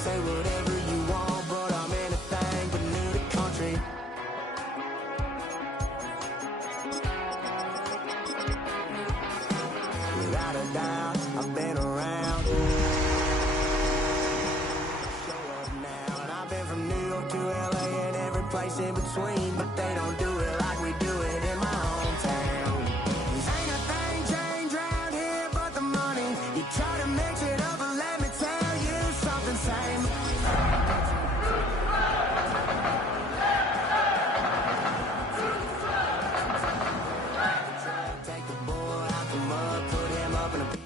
say whatever you want, but I'm anything but new to country. Without a doubt, I've been around. Show up now, and I've been from New York to LA and every place in between, but they don't do it like we do it in my hometown. Ain't a thing changed around here but the money. You try to mix it up, but let me tell you something same. Take the boy out the mud, put him up in a PJ.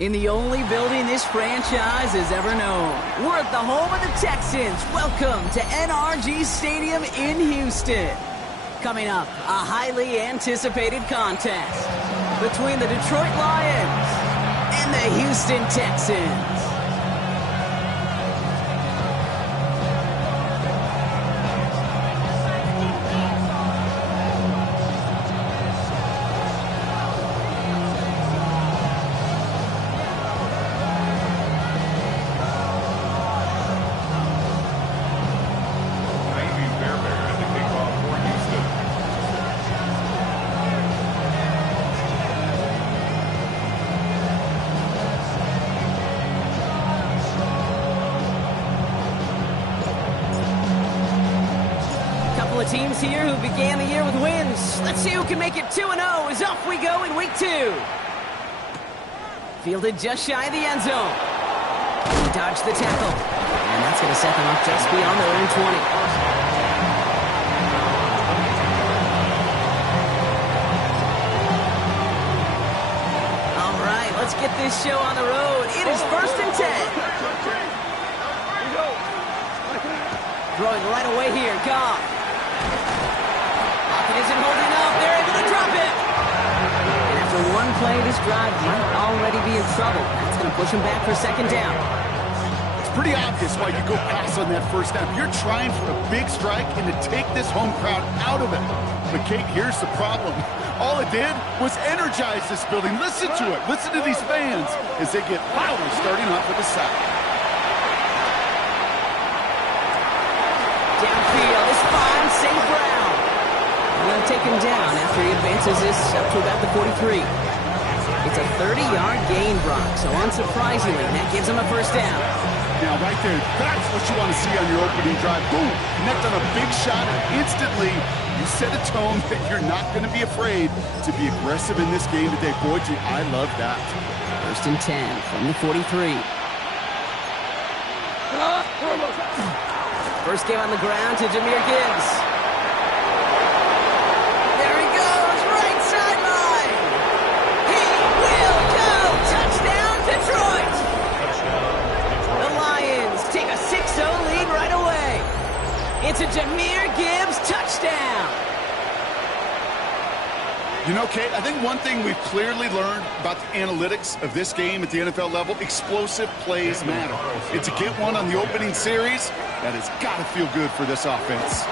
In the only building this franchise has ever known. We're at the home of the Texans. Welcome to NRG Stadium in Houston. Coming up, a highly anticipated contest between the Detroit Lions and the Houston Texans. Teams here who began the year with wins. Let's see who can make it 2-0 as off we go in week 2. Fielded just shy of the end zone. He dodged the tackle. And that's going to set them up just beyond their own 20. All right, let's get this show on the road. It is 1st and 10. Throwing right away here, Goff. Isn't holding up. They're able to drop it. And after one play, this drive might already be in trouble. That's going to push him back for 2nd down. It's pretty obvious why you go pass on that 1st down. You're trying for a big strike and to take this home crowd out of it. But, Kate, here's the problem. All it did was energize this building. Listen to it. Listen to these fans as they get louder starting off with the side. Downfield is fine. St. Brown. They'll take him down after he advances this up to about the 43. It's a 30-yard gain, Brock, so unsurprisingly, that gives him a 1st down. Now, right there, that's what you want to see on your opening drive. Boom! Connect on a big shot, and instantly, you set a tone that you're not going to be afraid to be aggressive in this game today. Boy, gee, I love that. 1st and 10 from the 43. First game on the ground to Jahmyr Gibbs. It's a Jahmyr Gibbs touchdown. You know, Kate, I think one thing we've clearly learned about the analytics of this game at the NFL level, explosive plays matter. And to get one on the opening series, that has got to feel good for this offense.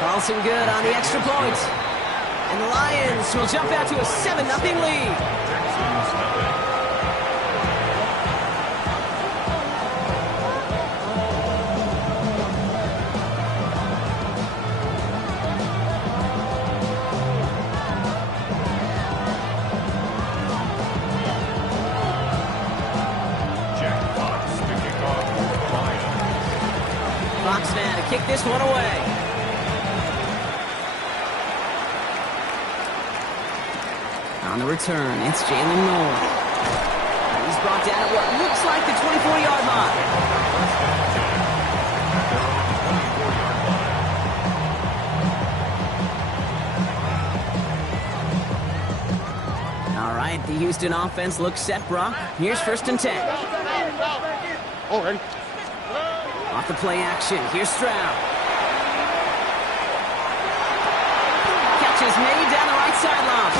Carlson good on the extra point. And the Lions will jump out to a 7-0 lead. Fox now to kick this one away. On the return, it's Jalen Noel. He's brought down at what looks like the 24-yard line. All right, the Houston offense looks set, Brock. Here's 1st and 10. Already. Off the play action, here's Stroud. Catch is made down the right sideline.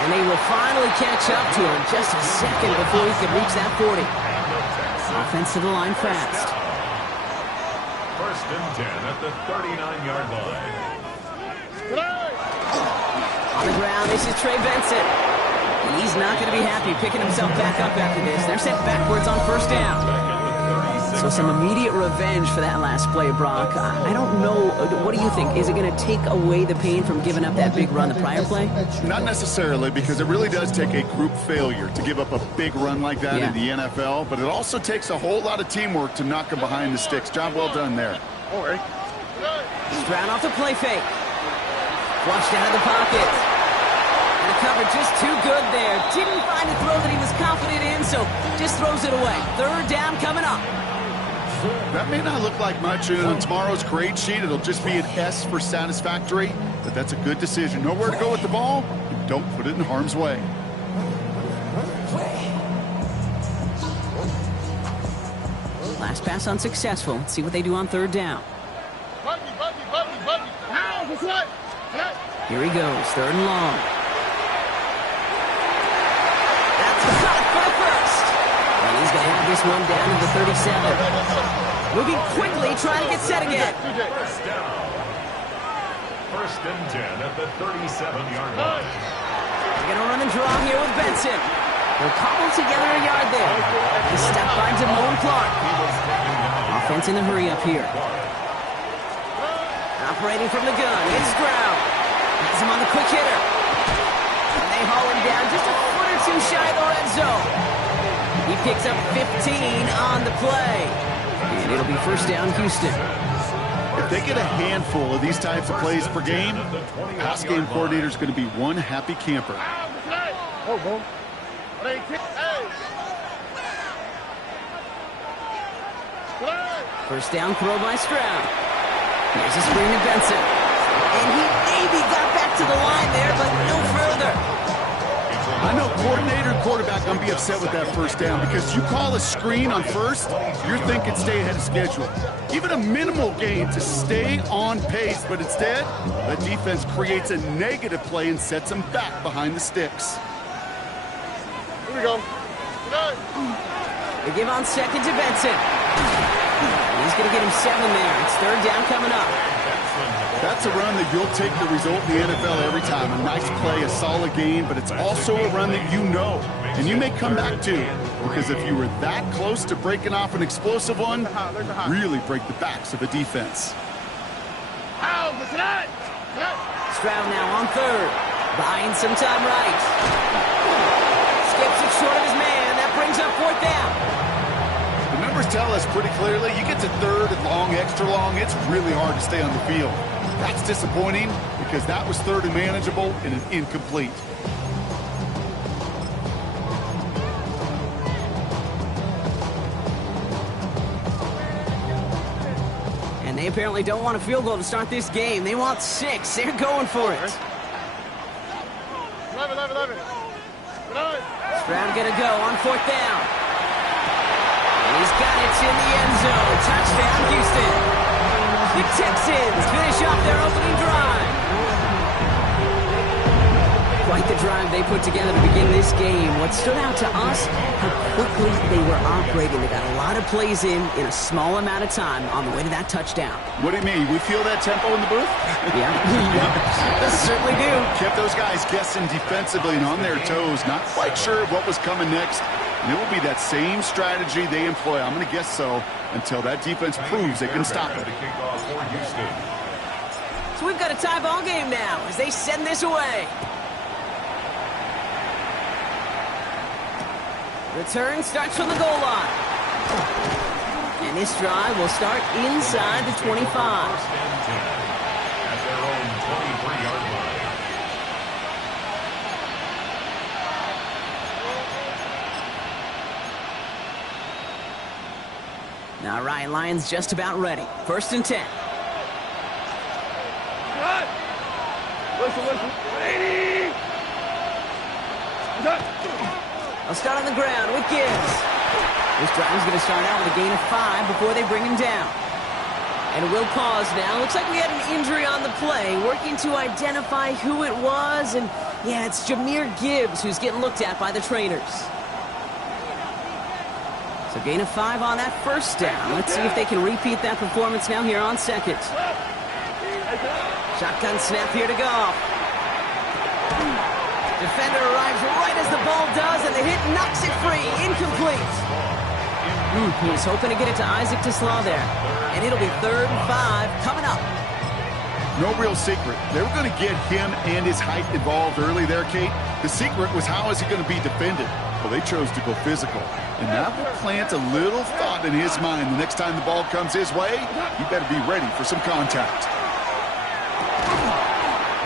And they will finally catch up to him just a second before he can reach that 40. Offense to the line fast. 1st and 10 at the 39-yard line. On the ground, this is Trey Benson. He's not going to be happy picking himself back up after this. They're sent backwards on 1st down. So some immediate revenge for that last play, Brock. I don't know. What do you think? Is it going to take away the pain from giving up that big run the prior play? Not necessarily, because it really does take a group failure to give up a big run like that in the NFL, but it also takes a whole lot of teamwork to knock them behind the sticks. Job well done there. Stroud off the play fake. Flushed out of the pocket. And the cover just too good there. Didn't find a throw that he was confident in, so just throws it away. Third down coming up. That may not look like much on tomorrow's grade sheet. It'll just be an S for satisfactory, but that's a good decision. Know where to go with the ball, and don't put it in harm's way. Last pass unsuccessful. Let's see what they do on third down. Here he goes, third and long. That's cut for the first. And he's going to have this one down to the 37. Moving quickly, trying to get set again. First down. First and 10 at the 37-yard line. They're going to run the draw here with Benson. They'll cobble together a yard there. The step by Damone Clark. Offense in a hurry up here. Operating from the gun, it's Stroud. Has him on the quick hitter. And they haul him down just a foot or two shy of the red zone. He picks up 15 on the play. And it'll be first down, Houston. If they get a handful of these types of plays per game, pass game coordinator's going to be one happy camper. First down throw by Stroud. Here's a screen to Benson. And he maybe got back to the line there, but no further. I know coordinator and quarterback going to be upset with that first down, because you call a screen on first, you're thinking stay ahead of schedule. Even a minimal gain to stay on pace, but instead, the defense creates a negative play and sets them back behind the sticks. Here we go. They give on second to Benson. He's going to get him 7 there. It's third down coming up. That's a run that you'll take the result in the NFL every time. A nice play, a solid gain, but it's also a run that you know, and you may come back to, because if you were that close to breaking off an explosive one, really break the backs of the defense. Stroud now on third. Buying some time right. Skips it short of his man. That brings up fourth down. The numbers tell us pretty clearly, you get to third and long, extra long, it's really hard to stay on the field. That's disappointing, because that was third and manageable and an incomplete. And they apparently don't want a field goal to start this game. They want 6. They're going for it. 11. Stroud gonna go on fourth down. And he's got it in the end zone. Touchdown, Houston. The Texans finish off their opening drive. Quite the drive they put together to begin this game. What stood out to us, how quickly they were operating. They got a lot of plays in a small amount of time on the way to that touchdown. What do you mean? We feel that tempo in the booth? Yeah, certainly do. Kept those guys guessing defensively and on their toes, not quite sure what was coming next. And it will be that same strategy they employ, I'm going to guess so, until that defense proves they can stop it. So we've got a tie ball game now as they send this away. Return starts from the goal line. And this drive will start inside the 25. At their own 23-yard line. Now Ryan Lyons just about ready. First and 10. Listen. They'll start on the ground with Gibbs. This drive is going to start out with a gain of 5 before they bring him down. And we'll pause now. Looks like we had an injury on the play. Working to identify who it was. And yeah, it's Jahmyr Gibbs who's getting looked at by the trainers. So gain of 5 on that first down. Let's see if they can repeat that performance now here on second. Shotgun snap here to Goff. Defender arrives right as the ball does, and the hit knocks it free. Incomplete. He was hoping to get it to Isaac TeSlaa there. And it'll be 3rd and 5 coming up. No real secret. They were going to get him and his height involved early there, Kate. The secret was how is he going to be defended? Well, they chose to go physical. And that will plant a little thought in his mind. The next time the ball comes his way, he better be ready for some contact.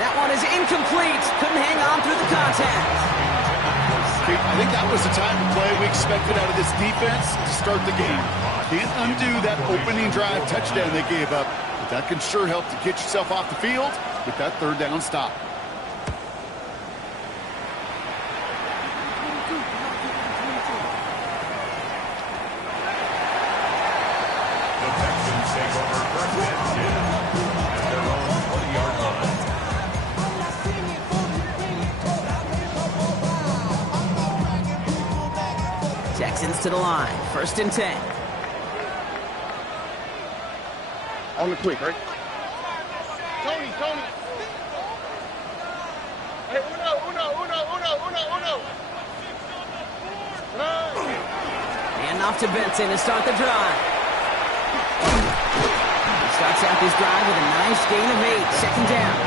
That one is incomplete. Couldn't hang on through the contact. Kate, I think that was the time to play we expected out of this defense to start the game. Can't undo that opening drive touchdown they gave up. But that can sure help to get yourself off the field with that 3rd down stop. The Texans take over 1st and 10 at their own 20-yard line. Texans to the line. 1st and 10. On the quick, right? Tony. Hey, uno. And off to Benson to start the drive. He starts out this drive with a nice gain of 8. 2nd down.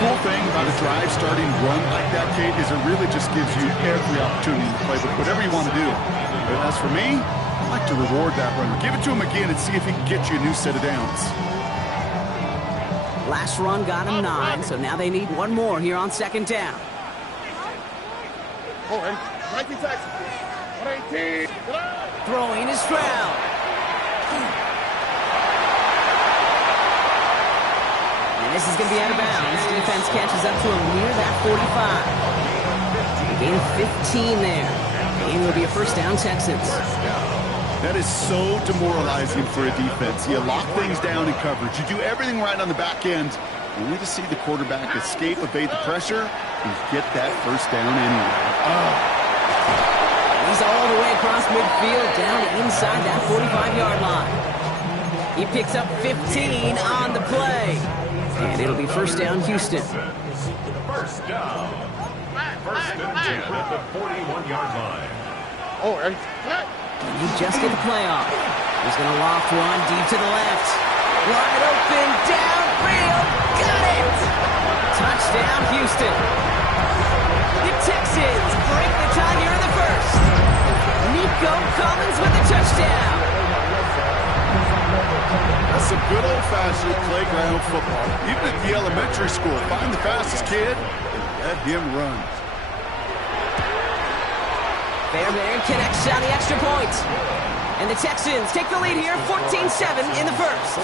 Cool thing about a drive starting run like that, Kate, is it really just gives you every opportunity to play with whatever you want to do. But as for me, I like to reward that runner. Give it to him again and see if he can get you a new set of downs. Last run got him 9, so now they need one more here on 2nd down. Oh, and 19 Texans. 118. Throwing is Stroud. And this is going to be out of bounds. Defense catches up to him near that 45. Gain of 15 there. And it'll be a 1st down, Texans. That is so demoralizing for a defense. You lock things down in coverage. You do everything right on the back end, only to see the quarterback escape, evade the pressure, and get that 1st down anyway. He's all the way across midfield, down inside that 45-yard line. He picks up 15 on the play. And it'll be 1st down, Houston. 1st down. 1st and 10 at the 41-yard line. Oh, and He just get the play off. He's going to loft one deep to the left. Wide open, downfield, got it! Touchdown, Houston. The Texans break the tie here in the 1st. Nico Collins with the touchdown. That's some good old-fashioned playground football. Even at the elementary school, find the fastest kid and let him run. Fairbairn connects on the extra point. And the Texans take the lead here, 14-7 in the 1st.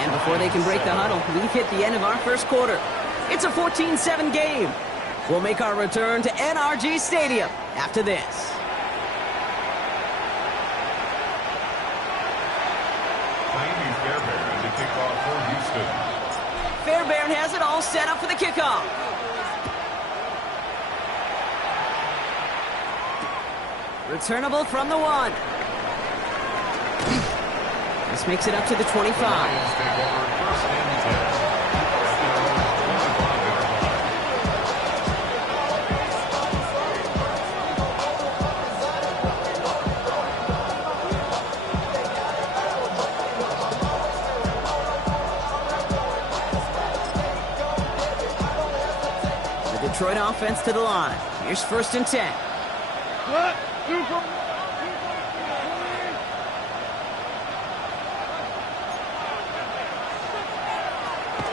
And before they can break the huddle, we've hit the end of our 1st quarter. It's a 14-7 game. We'll make our return to NRG Stadium after this. Miami Fairbairn to kick off for Houston. Fairbairn has it all set up for the kickoff. Returnable from the 1. This makes it up to the 25. Take over 1st and 10 at their own 25-yard line. The Detroit offense to the line. Here's 1st and 10. what?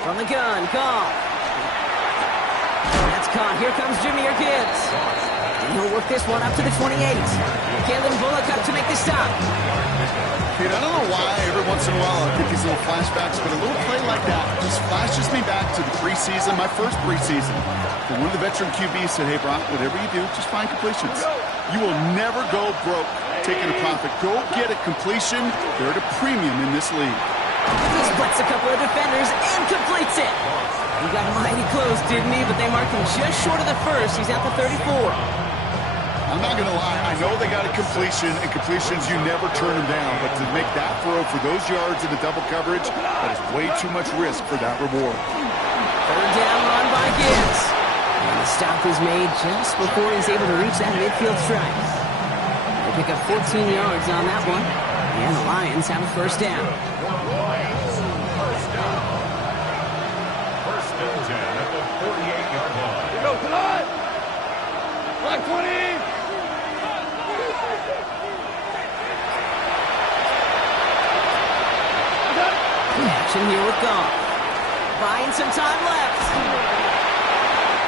From the gun, Goff. That's caught. Here comes Jahmyr Gibbs. And he'll work this one up to the 28. Kalen Bullock up to make the stop. Kid, I don't know why every once in a while I get these little flashbacks, but a little play like that just flashes me back to the preseason, my 1st preseason. And one of the veteran QBs said, hey, Brock, whatever you do, just find completions. You will never go broke taking a profit. Go get a completion. They're at a premium in this league. He splits a couple of defenders and completes it. He got mighty close, didn't he? But they marked him just short of the 1st. He's at the 34. I'm not going to lie. I know they got a completion, and completions, you never turn them down. But to make that throw for those yards in the double coverage, that is way too much risk for that reward. 3rd down run by Gibbs. And the stop is made just before he's able to reach that midfield strike. The pick up 14 yards on that one. And the Lions have a first down. First and 10 at the 48-yard line. Go tonight. Line 20. Action here with Goff. Buying some time left.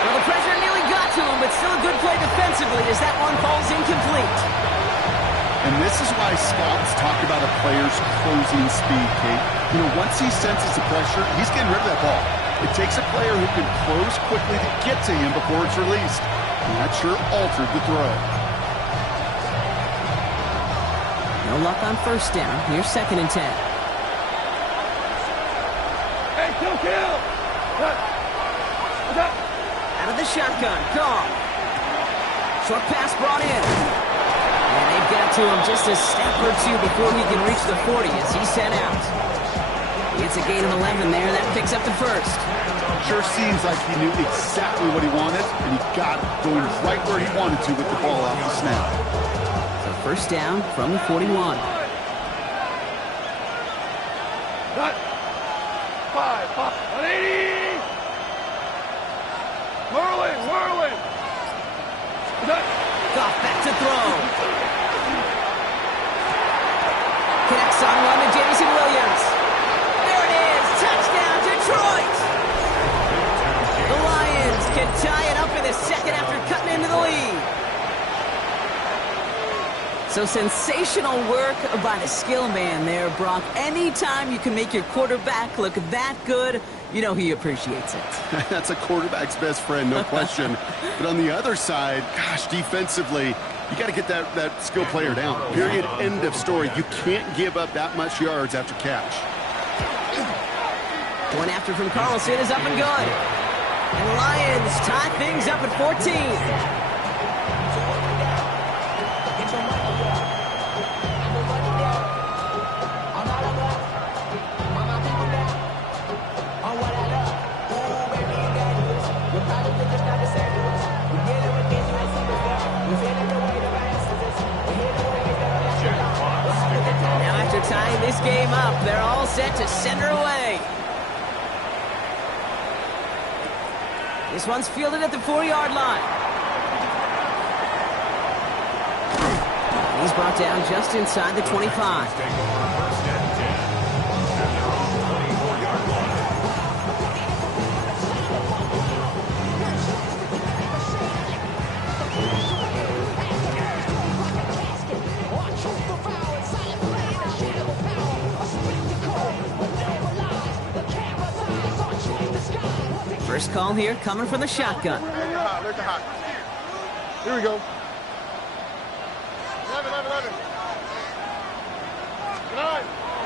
Well, the pressure nearly got to him, but still a good play defensively as that one falls incomplete. And this is why scouts talk about a player's closing speed, Kate. You know, once he senses the pressure, he's getting rid of that ball. It takes a player who can close quickly to get to him before it's released. And that sure altered the throw. No luck on first down. Here's second and 10. Hey, kill. What's up? Out of the shotgun. Goff. Short pass brought in. And they've got to him just a step or two before he can reach the 40 as he's sent out. It's a gain of 11 there. That picks up the first. Sure seems like he knew exactly what he wanted, and he got it going right where he wanted to with the ball off the snap. So first down from the 41. Cut. 180. Whirling. Cut. Goff back to throw. Connects on one to Jameson Williams. There it is. Touchdown, Detroit. The Lions can tie it up in the second after cutting into the lead. So sensational work by the skill man there, Brock. Anytime you can make your quarterback look that good, you know he appreciates it. That's a quarterback's best friend, no question. But on the other side, gosh, defensively, you got to get that skill player down. Period, end of story. You can't give up that much yards after catch. One after from Carlson is up and good. And the Lions tie things up at 14. Tying this game up, they're all set to send her away. This one's fielded at the 4-yard line. He's brought down just inside the 25. Take over first and 10 at their own 24-yard line. First call here coming from the shotgun. There's the hot. Here we go. 11.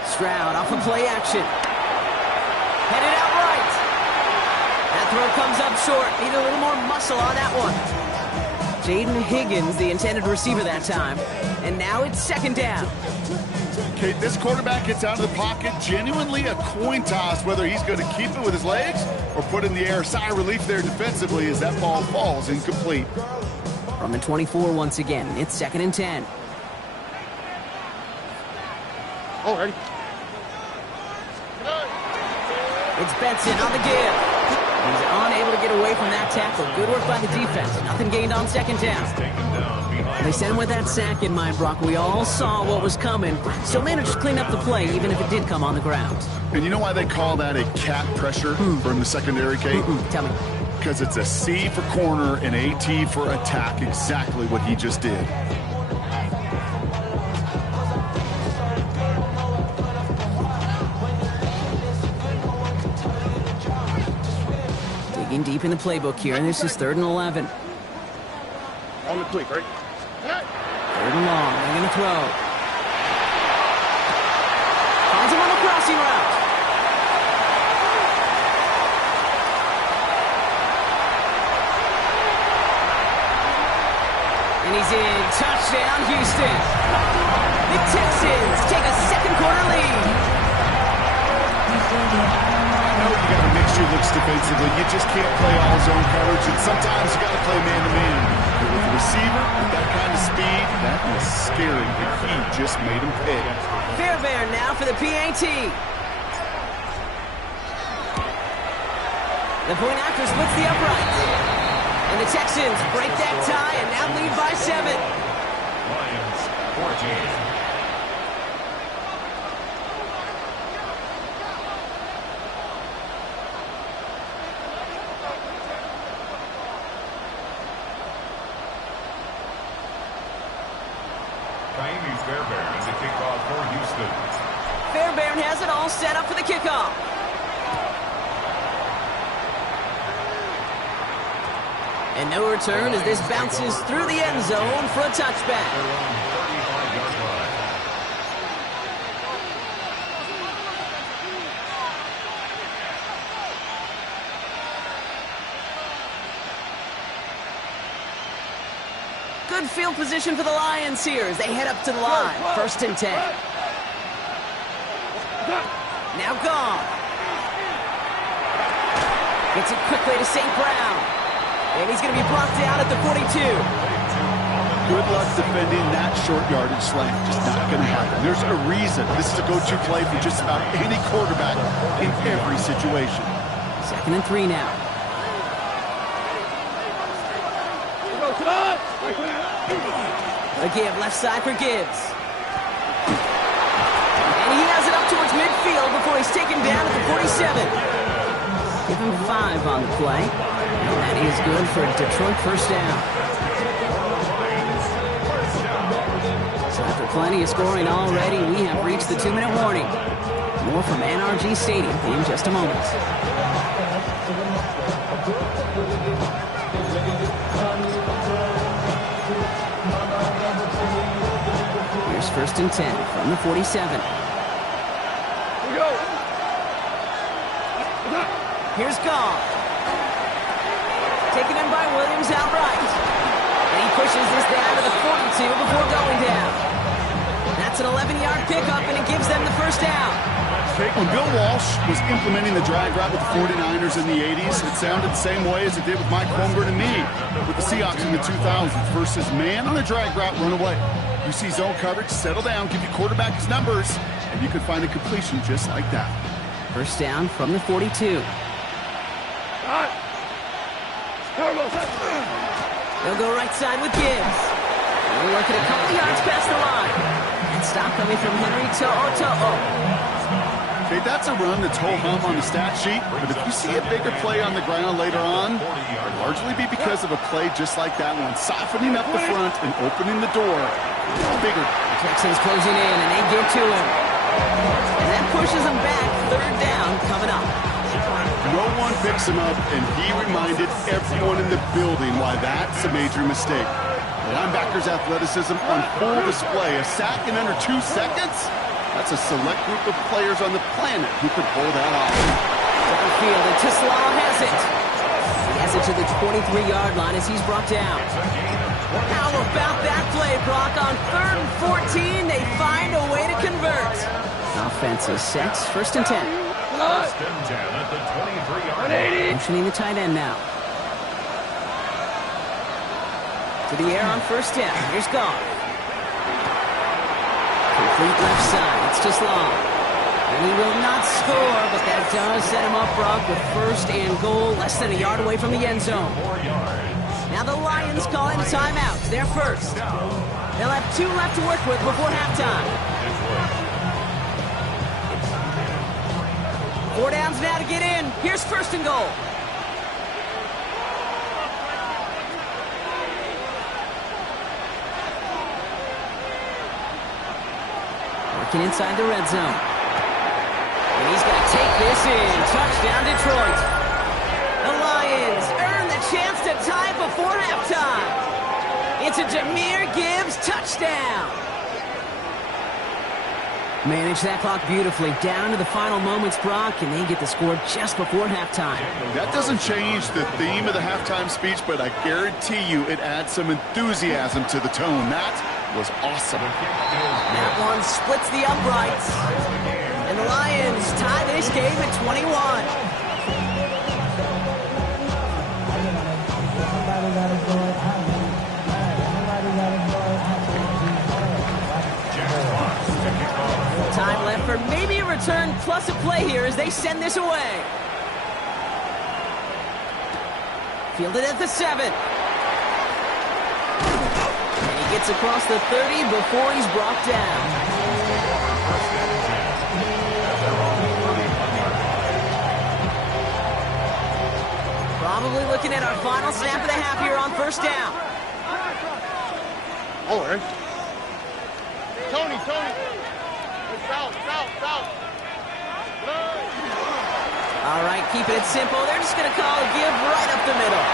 Stroud off of play action. Headed out right. That throw comes up short. Need a little more muscle on that one. Jaden Higgins, the intended receiver that time. And now it's second down. Okay, this quarterback gets out of the pocket, genuinely a coin toss whether he's going to keep it with his legs or put it in the air. Sigh of relief there defensively as that ball falls incomplete. From the 24 once again, it's second and 10. Oh, ready. It's Benson on the give. He's unable to get away from that tackle. Good work by the defense. Nothing gained on second down. They sent him with that sack in mind, Brock. We all saw what was coming. Still managed to clean up the play, even if it did come on the ground. And you know why they call that a cat pressure from the secondary, Kate? Tell me. Because it's a C for corner and a T for attack, exactly what he just did. Digging deep in the playbook here, and this is 3rd and 11. On the quick, right? 3rd and long, they're going to throw. Finds him on the crossing route. And he's in. Touchdown, Houston. The Texans take a second quarter lead. You got to mix your looks defensively. You just can't play all zone coverage, and sometimes you got to play man-to-man. With a receiver with that kind of speed, that is scary, but he just made him pay. Fairbairn now for the PAT. The point after splits the uprights. And the Texans break that tie and now lead by 7. Lions 14. Kaimi Fairbairn is the kickoff for Houston. Fairbairn has it all set up for the kickoff. And no return as this bounces through the end zone for a touchback. 35-yard line. Good field position for the Lions here as they head up to the line. 1st and 10. Now gone. Gets it quickly to St. Brown. And he's going to be brought down at the 42. Good luck defending that short yardage slant. Just not going to happen. There's a reason this is a go-to play for just about any quarterback in every situation. 2nd and 3 now. A give left side for Gibbs. And he has it up towards midfield before he's taken down at the 47. Give him 5 on the play. And that is good for a Detroit 1st down. So after plenty of scoring already, we have reached the 2-minute warning. More from NRG Stadium in just a moment. Here's 1st and 10 from the 47. Here's Goff. Taken in by Williams outright. And he pushes this down to the 42 before going down. That's an 11-yard pickup, and it gives them the 1st down. When Bill Walsh was implementing the drag route with the 49ers in the 80s, it sounded the same way as it did with Mike Holmgren and me with the Seahawks in the 2000s versus man on a drag route, run away. You see zone coverage, settle down, give your quarterback his numbers, and you can find a completion just like that. 1st down from the 42. They'll go right side with Gibbs. They'll work it a couple yards past the line. And stop coming from Henry To'o. Okay, that's a run that's ho-hum on the stat sheet, but if you see a bigger play on the ground later on, it'll largely be because of a play just like that one, softening up the front and opening the door. Bigger. The Texans closing in, and they get to him. And that pushes them back. 3rd down coming up. No one picks him up, and he reminded everyone in the building why that's a major mistake. The linebacker's athleticism on full display. A sack in under 2 seconds? That's a select group of players on the planet who could pull that off. Downfield, and Tislau has it. He has it to the 23-yard line as he's brought down. How about that play, Brock? On 3rd and 14, they find a way to convert. Offense is set. 1st and 10. 1st and 10 at the 23-yard line. Motioning the tight end now. To the air on 1st down. Here's Goff. Complete left side. It's just long. And he will not score, but that does set him up, Brock, with 1st and goal, less than a yard away from the end zone. 4 yards. Now the Lions calling a timeout. They're first. They'll have 2 left to work with before halftime. 4 downs now to get in. Here's 1st and goal. Working inside the red zone. And he's going to take this in. Touchdown, Detroit. The Lions earn the chance to tie before halftime. It's a Jahmyr Gibbs touchdown. Manage that clock beautifully down to the final moments, Brock, and they get the score just before halftime. That doesn't change the theme of the halftime speech, but I guarantee you it adds some enthusiasm to the tone. That was awesome. That one splits the uprights. And the Lions tie this game at 21. for maybe a return plus a play here as they send this away. Fielded at the 7. And he gets across the 30 before he's brought down. Probably looking at our final snap of the half here on first down. Oh, Aaron. Tony. South. All right, keeping it simple. They're just going to call a give right up the middle.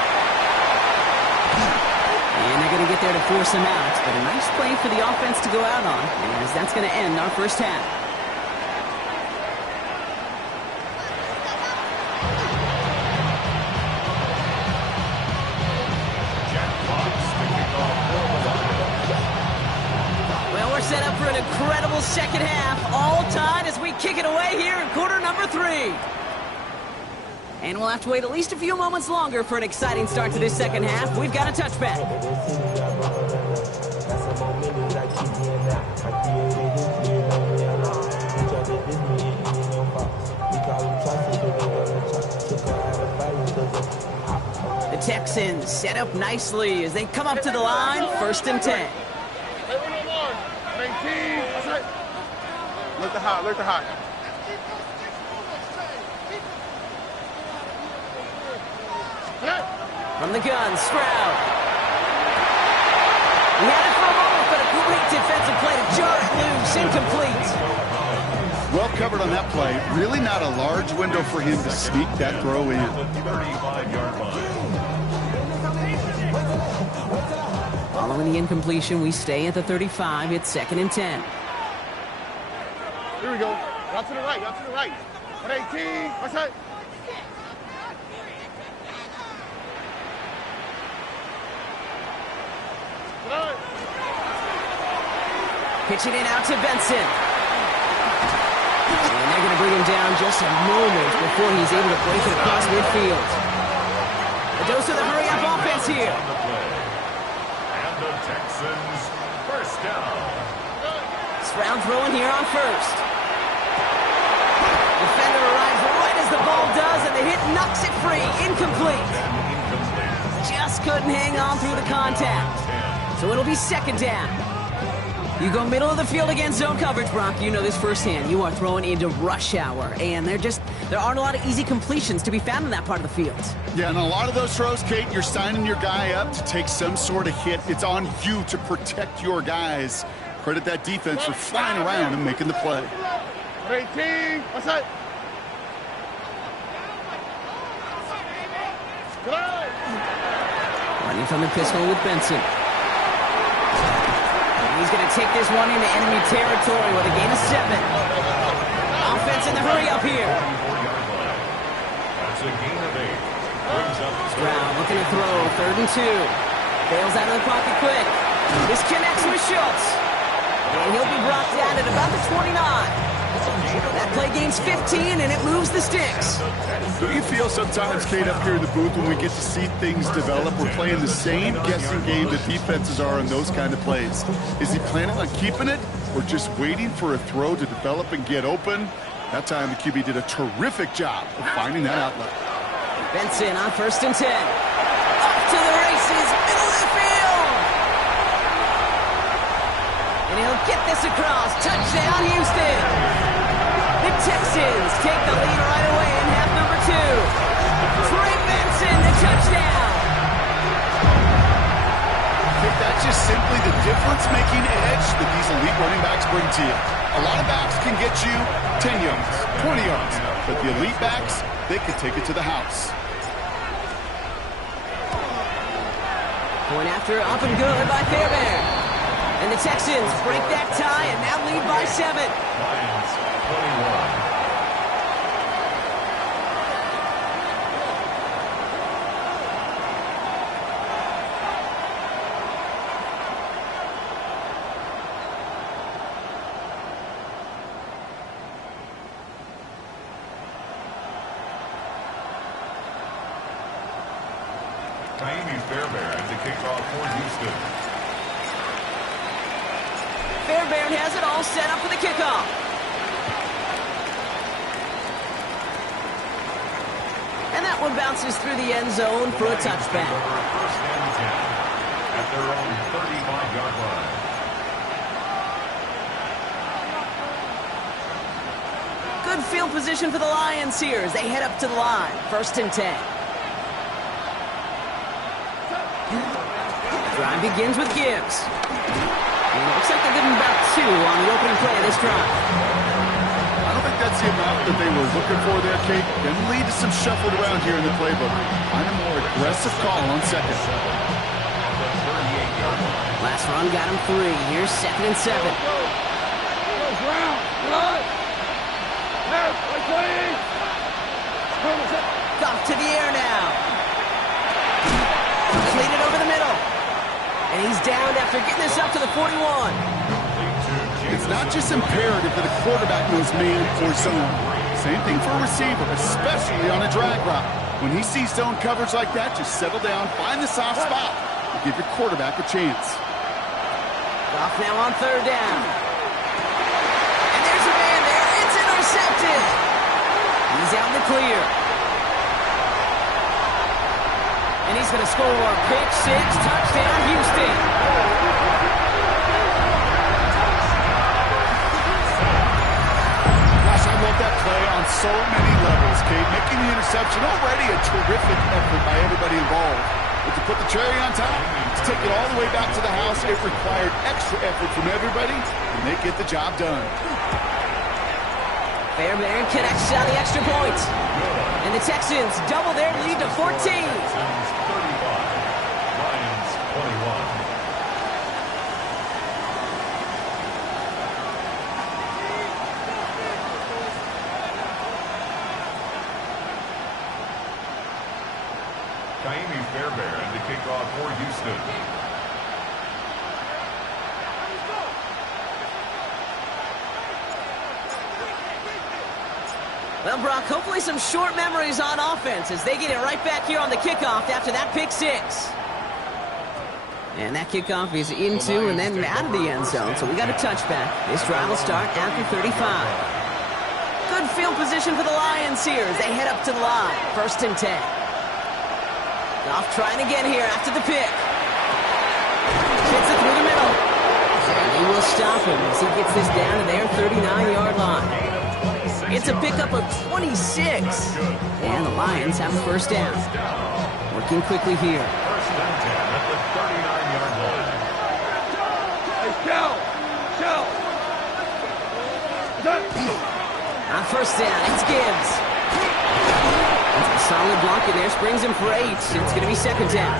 And they're going to get there to force him out. But a nice play for the offense to go out on, as that's going to end our first half. Well, we're set up for an incredible second half. All tied as we kick it away here in quarter number 3. And we'll have to wait at least a few moments longer for an exciting start to this second half. We've got a touchback. The Texans set up nicely as they come up to the line, 1st and 10. Look the hot. From the gun, Stroud. He had it for a moment, but a great defensive play to jar it loose, incomplete. Well covered on that play. Really not a large window for him to sneak that throw in. 35-yard line. Following the incompletion, we stay at the 35. It's 2nd and 10. Here we go. Out to the right. 118. What's that? Pitching it out to Benson. And they're going to bring him down just a moment before he's able to break it across midfield. A dose of the hurry-up offense here. And the Texans, first down. Stroud throwing here on first. Defender arrives right as the ball does, and the hit knocks it free. Incomplete. Just couldn't hang on through the contact. So it'll be 2nd down. You go middle of the field against zone coverage, Brock. You know this firsthand. You are throwing into rush hour, and there aren't a lot of easy completions to be found in that part of the field. Yeah, and a lot of those throws, Kate, you're signing your guy up to take some sort of hit. It's on you to protect your guys. Credit that defense for flying around and making the play. 18. What's that? Running from the pistol with Benson. He's going to take this one into enemy territory with a gain of 7. Offense in the hurry-up here. That's a gain of 8. Brings up Stroud looking to throw, 3rd and 2. Bails out of the pocket quick. This connects with Schultz. And he'll be brought down at about the 29. That play gains 15, and it moves the sticks. Don't you feel sometimes, Kate, up here in the booth when we get to see things develop, we're playing the same guessing game that defenses are on those kind of plays? Is he planning on keeping it or just waiting for a throw to develop and get open? That time the QB did a terrific job of finding that outlet. Benson on 1st and 10. Off to the races, middle of the field. And he'll get this across. Touchdown, Houston. The Texans take the lead right away in half number 2. Trey Benson, the touchdown. I think that's just simply the difference-making edge that these elite running backs bring to you. A lot of backs can get you 10 yards, 20 yards, but the elite backs, they can take it to the house. Point after, up and good by Fairbairn. And the Texans break that tie and now lead by 7. Lions, 21. Ka'imi Fairbairn to kick off for Houston. Fairbairn has it all set up for the kickoff. that one bounces through the end zone for a touchback. First and 10 at their own 35-yard line. Good field position for the Lions here as they head up to the line. First and 10. Drive begins with Gibbs. And it looks like they're giving about 2 on the opening play of this drive. I don't think that's the amount that they were looking for there, Kate. Going to lead to some shuffled around here in the playbook. Find a more aggressive call on second. Last run got him 3. Here's second and 7. Off to the air now. Completed over the middle. And he's down after getting this up to the 41. It's not just imperative that a quarterback knows man or zone. Same thing for a receiver, especially on a drag route. When he sees zone coverage like that, just settle down, find the soft spot, and give your quarterback a chance. Off now on third down. And there's a man there. It's intercepted. He's out in the clear. And he's going to score. Pick 6, touchdown, Houston. Gosh, I love that play on so many levels, Kate. Making the interception already a terrific effort by everybody involved. But to put the cherry on top, to take it all the way back to the house, it required extra effort from everybody, and they get the job done. Fairbairn connects on the extra point. And the Texans double their lead to 14. Texans 35, Lions 21. Kaimi Fairbairn to kick off for Houston. Well, Brock, hopefully some short memories on offense as they get it right back here on the kickoff after that pick 6. And that kickoff is into and then out of the end zone, so we got a touchback. This drive will start after 35. Good field position for the Lions here as they head up to the line. First and 10. Goff trying again here after the pick. Hits it through the middle. And he will stop him as he gets this down to their 39-yard line. It's a pickup of 26. And the Lions have a first down. Working quickly here. First and 10 at the 39-yard line. On first down, it's Gibbs. That's a solid block in there. Springs him for 8. It's going to be second down.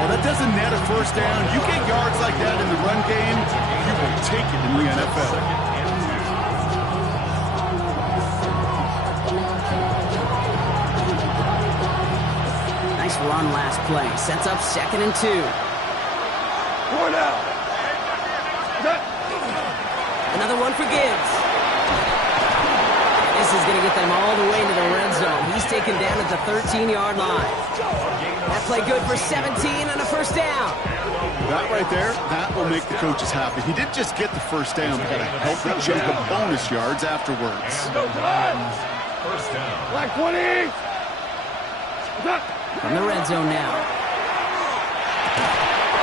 Well, that doesn't net a first down. You get yards like that in the run game, you will take it in the NFL. Nice run last play. Sets up second and 2. Another one for Gibbs. This is going to get them all the way into the red zone. He's taken down at the 13-yard line. That play good for 17 and a first down. That right there, that will make the coaches happy. He didn't just get the first down, but got a healthy chunk of bonus yards afterwards. First down. Black 20! From the red zone now.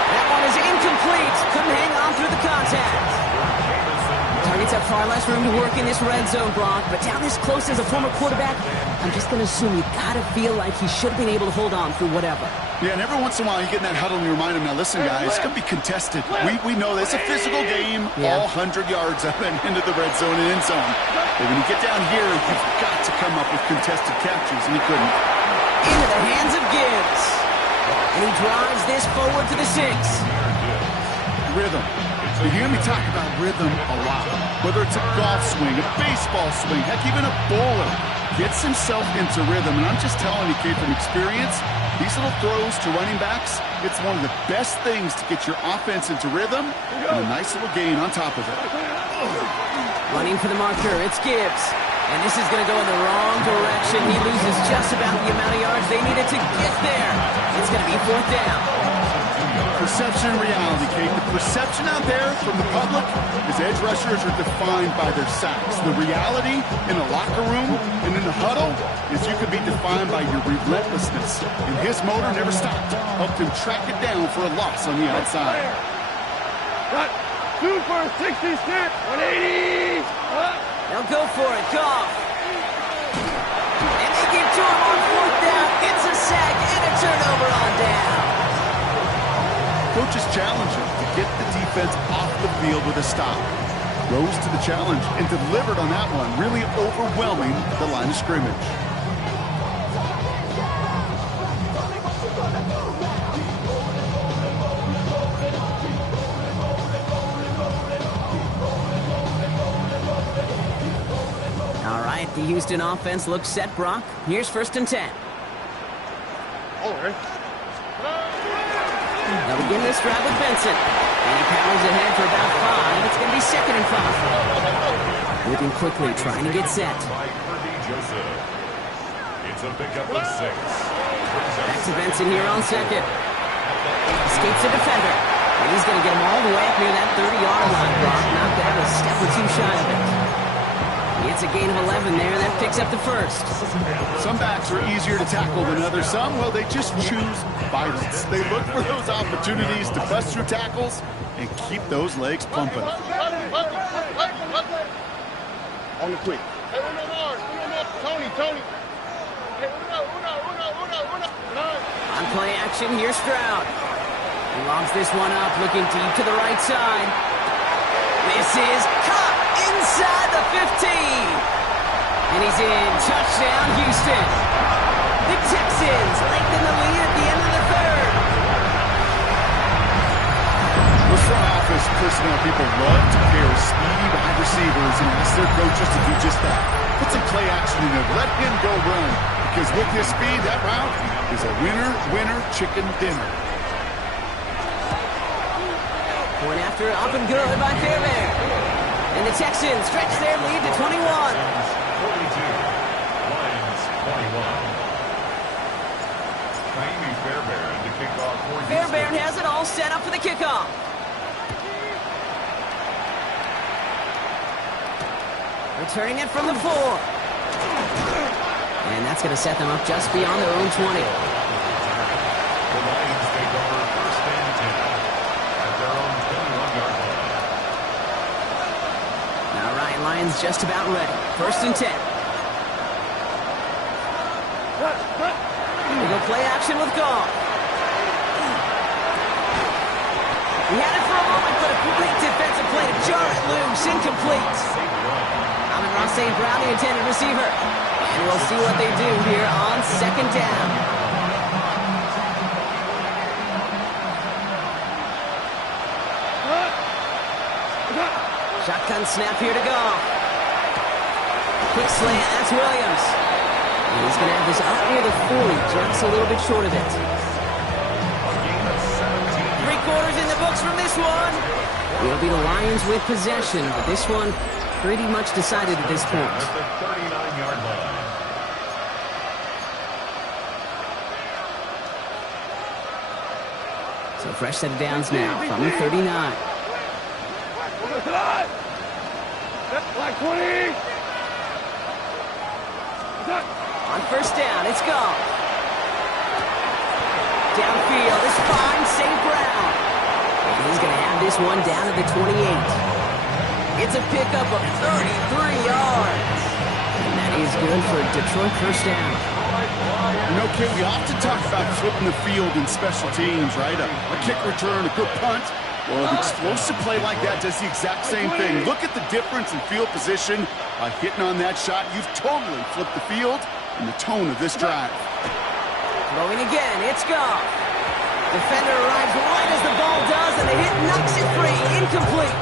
That one is incomplete. Couldn't hang on through the contact. Targets have far less room to work in this red zone, Brock, but down this close as a former quarterback, I'm just going to assume you got to feel like he should have been able to hold on through whatever. Yeah, and every once in a while you get in that huddle and you remind him, now listen, guys, it's going to be contested. We know this. It's a physical game, all 100 yards up and into the red zone and end zone. But when you get down here, you've got to come up with contested captures, and he couldn't. Into the hands of Gibbs. And he drives this forward to the 6. Rhythm. You hear me talk about rhythm a lot. Whether it's a golf swing, a baseball swing, heck, even a bowler gets himself into rhythm. And I'm just telling you, kid, from experience, these little throws to running backs, it's one of the best things to get your offense into rhythm and a nice little gain on top of it. Running for the marker, it's Gibbs. And this is going to go in the wrong direction. He loses just about the amount of yards they needed to get there. It's going to be fourth down. Perception and reality, Kate. The perception out there from the public is edge rushers are defined by their sacks. The reality in the locker room and in the huddle is you could be defined by your relentlessness. And his motor never stopped. Helped him track it down for a loss on the outside. Got 2 for a 60 snap. 180. They'll go for it. Goff. And they get to him on 4th down. It's a sack and a turnover on down. Coaches challenge him to get the defense off the field with a stop. Rose to the challenge and delivered on that one, really overwhelming the line of scrimmage. All right, the Houston offense looks set, Brock. Here's 1st and 10. They'll begin this drive with Benson. And he powers ahead for about 5. It's going to be 2nd and 5. Moving quickly, trying to get set. It's a pickup of 6. Back to Benson here on 2nd. Escapes the defender. And he's going to get him all the way up near that 30-yard line, Brock. Not bad, a step or 2 shy of it. It's a gain of 11 there. That picks up the 1st. Some backs are easier to tackle than others. Some, well, they just choose violence. They look for those opportunities to bust through tackles and keep those legs pumping. On the quick. Hey, uno more. Tony. Hey, uno. On play action, here's Stroud. He lobs this one up, looking deep to the right side. This is caught inside the 15. And he's in. Touchdown, Houston. The Texans lengthen the lead at the end of the 3rd. The front office personnel people love to pair speedy wide receivers and ask their coaches to do just that. Put some play action in there. Let him go run. Because with his speed, that route is a winner, chicken dinner. Point after, up and good by Fairbairn. And the Texans stretch their lead to 21. 42. Lions 21. Naimi Fairbairn to kick off for Houston. Fairbairn has it all set up for the kickoff. Returning it from the 4. And that's going to set them up just beyond their own 20. The Lions take over 1st and 10 at their own 21-yard line. All right, Lions just about ready. 1st and 10. They go play action with Goff. He had it for a moment, but a great defensive play to jar it loose. Incomplete. Amon-Ra St. Brown, the intended receiver. And we'll see what they do here on 2nd down. Shotgun snap here to Goff. Quick slant, that's Williams. And he's going to have this up near the 40, just a little bit short of it. 3/4 in the books from this one. It'll be the Lions with possession, but this one pretty much decided at this point. At the 39-yard line. So fresh set of downs now from the 39. Like 20. On 1st down, it's Goff. Downfield, it's fine, St. Brown. And he's going to have this one down at the 28. It's a pickup of 33 yards. And that is good for Detroit 1st down. You know, Kid, we often talk about flipping the field in special teams, right? A kick return, a good punt. Well, an explosive play like that does the exact same thing. Look at the difference in field position by hitting on that shot. You've totally flipped the field and the tone of this drive. Throwing again, it's Goff. Defender arrives right as the ball does, and the hit knocks it free. Incomplete.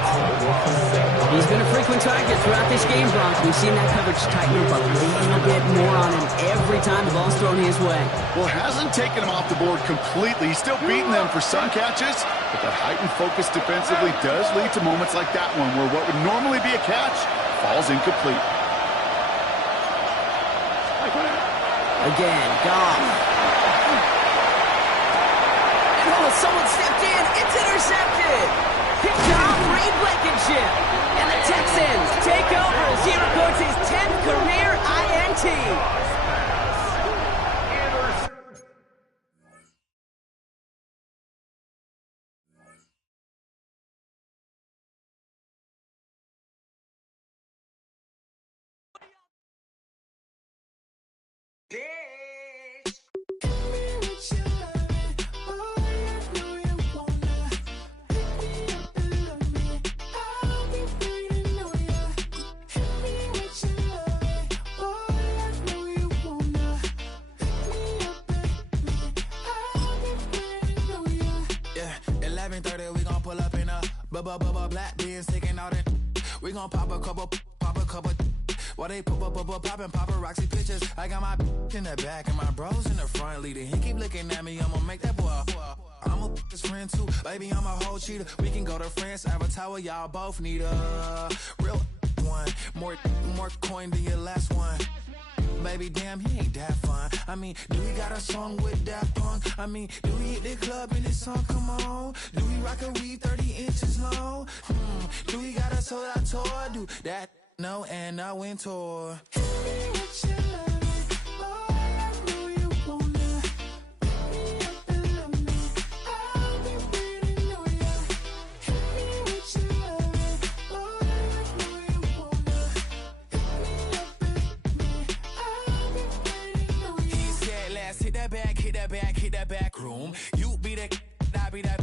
He's been a frequent target throughout this game, Brock. We've seen that coverage tighten up a little bit more on him every time the ball's thrown his way. Well, it hasn't taken him off the board completely. He's still beating them for some catches, but that heightened focus defensively does lead to moments like that one where what would normally be a catch falls incomplete. Again, Goff. Oh, someone stepped in. It's intercepted. Picked off Reed Blankenship. And the Texans take over as he records his 10th career INT. Yeah, 11:30, we gon' pull up in a black beans, taking all that. We gon' pop a couple. While they poppin' paparazzi pictures. I got my in the back and my bros in the front leading. He keep looking at me, I'ma make that boy. I'm a his friend too, baby, I'm a whole cheater. We can go to France, Avatar, y'all both need a real one. More coin than your last one. Baby, damn, he ain't that fun. I mean, do he got a song with Daft Punk? I mean, do he hit the club in this song? Come on. Do he rock a weave 30 inches long? Do he got a sold out tour? Do that? No, and I went tour. Hit that back room. You be the, I be that.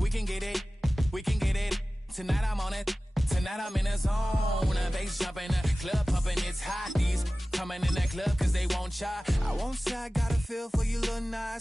We can get it. Tonight I'm on it. Tonight I'm in a zone. A bass jumping, a club pumping, it's hot. These coming in that club cause they won't try. I won't say I got a feel for you little nice.